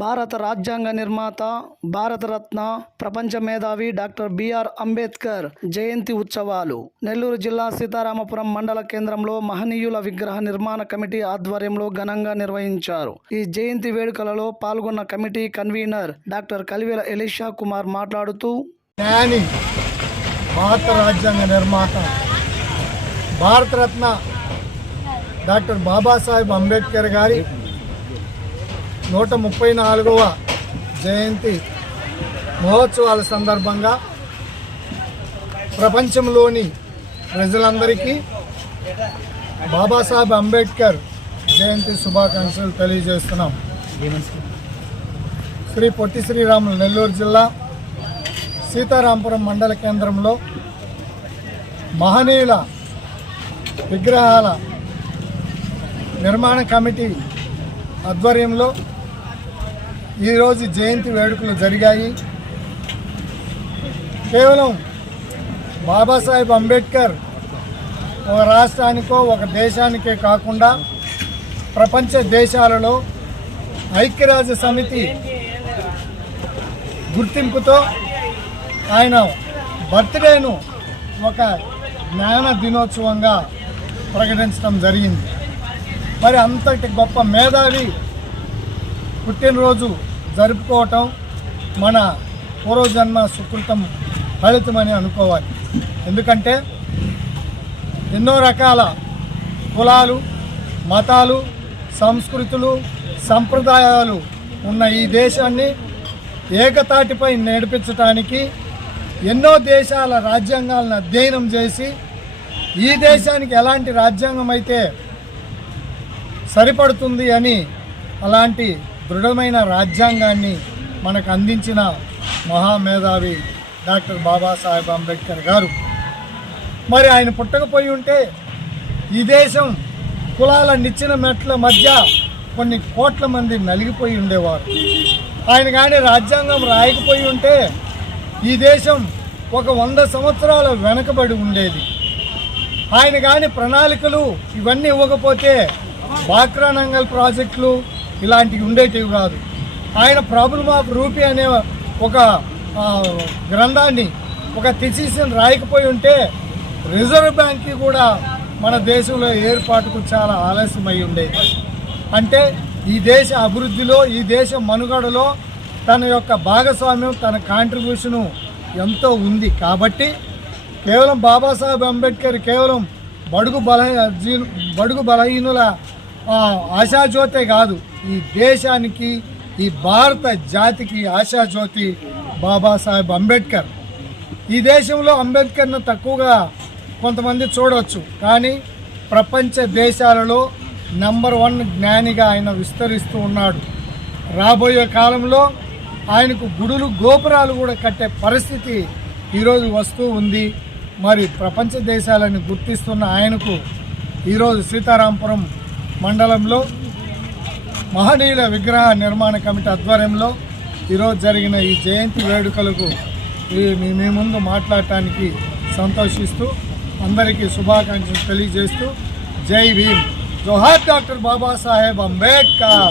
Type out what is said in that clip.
భారత రాజ్యాంగ నిర్మాత భారతరత్న ప్రపంచ మేధావి డాక్టర్ బిఆర్ అంబేద్కర్ జయంతి ఉత్సవాలు. నెల్లూరు జిల్లా సీతారామపురం మండల కేంద్రంలో మహనీయుల విగ్రహ నిర్మాణ కమిటీ ఆధ్వర్యంలో ఘనంగా నిర్వహించారు. ఈ జయంతి వేడుకలలో పాల్గొన్న committee convener doctor Kalivela Elisha Kumar మాట్లాడుతూ భారత రాజ్యాంగ నిర్మాత భారతరత్న డాక్టర్ బాబాసాహెబ్ అంబేద్కర్ గారి నూట ముప్పై నాలుగవ జయంతి మహోత్సవాల సందర్భంగా ప్రపంచంలోని ప్రజలందరికీ బాబాసాహెబ్ అంబేద్కర్ జయంతి శుభాకాంక్షలు తెలియజేస్తున్నాం. శ్రీ పొట్టి శ్రీరాములు నెల్లూరు జిల్లా సీతారాంపురం మండల కేంద్రంలో మహనీయుల విగ్రహాల నిర్మాణ కమిటీ ఆధ్వర్యంలో ఈరోజు జయంతి వేడుకలు జరిగాయి. కేవలం బాబాసాహెబ్ అంబేద్కర్ ఒక రాష్ట్రానికో ఒక దేశానికే కాకుండా ప్రపంచ దేశాలలో ఐక్యరాజ్య సమితి గుర్తింపుతో ఆయన బర్త్డేను ఒక జ్ఞాన దినోత్సవంగా ప్రకటించడం జరిగింది. మరి అంతటి గొప్ప మేధావి పుట్టినరోజు జరుపుకోవటం మన పూర్వజన్మ సుకృతం ఫలితమని అనుకోవాలి. ఎందుకంటే ఎన్నో రకాల కులాలు మతాలు సంస్కృతులు సంప్రదాయాలు ఉన్న ఈ దేశాన్ని ఏకతాటిపై నడిపించటానికి ఎన్నో దేశాల రాజ్యాంగాలను అధ్యయనం చేసి ఈ దేశానికి ఎలాంటి రాజ్యాంగం అయితే సరిపడుతుంది అని అలాంటి దృఢమైన రాజ్యాంగాన్ని మనకు అందించిన మహామేధావి డాక్టర్ బాబాసాహెబ్ అంబేద్కర్ గారు. మరి ఆయన పుట్టకపోయి ఉంటే ఈ దేశం కులాల నిచ్చిన మెట్ల మధ్య కొన్ని కోట్ల మంది నలిగిపోయి ఉండేవారు. ఆయన కానీ రాజ్యాంగం రాయకపోయి ఉంటే ఈ దేశం ఒక వంద సంవత్సరాల వెనకబడి ఉండేది. ఆయన కానీ ప్రణాళికలు ఇవన్నీ ఇవ్వకపోతే బాక్రా నంగల్ ప్రాజెక్టులు ఇలాంటివి ఉండేటివి కాదు. ఆయన ప్రాబ్లమ్ ఆఫ్ రూపీ అనే ఒక గ్రంథాన్ని ఒక థిసిస్ని రాయకపోయి ఉంటే రిజర్వ్ బ్యాంక్కి కూడా మన దేశంలో ఏర్పాటుకు చాలా ఆలస్యమై ఉండేది. అంటే ఈ దేశ అభివృద్ధిలో ఈ దేశ మనుగడలో తన యొక్క భాగస్వామ్యం తన కాంట్రిబ్యూషను ఎంతో ఉంది. కాబట్టి కేవలం బాబాసాహెబ్ అంబేద్కర్ కేవలం బడుగు బలహీ బడుగు బలహీనుల ఆశాజ్యోతే కాదు. ఈ దేశానికి ఈ భారత జాతికి ఆశాజ్యోతి బాబాసాహెబ్ అంబేద్కర్. ఈ దేశంలో అంబేద్కర్ను తక్కువగా కొంతమంది చూడవచ్చు కానీ ప్రపంచ దేశాలలో నంబర్ వన్ జ్ఞానిగా ఆయన విస్తరిస్తూ ఉన్నాడు. రాబోయే కాలంలో ఆయనకు గుడులు గోపురాలు కూడా కట్టే పరిస్థితి ఈరోజు వస్తూ ఉంది. మరి ప్రపంచ దేశాలను గుర్తిస్తున్న ఆయనకు ఈరోజు సీతారాంపురం మండలంలో మహనీయుల విగ్రహ నిర్మాణ కమిటీ ఆధ్వర్యంలో ఈరోజు జరిగిన ఈ జయంతి వేడుకలకు మీ మీ ముందు మాట్లాడటానికి సంతోషిస్తూ అందరికీ శుభాకాంక్షలు తెలియజేస్తూ జై భీమ్. జోహార్ డాక్టర్ బాబాసాహెబ్ అంబేద్కర్.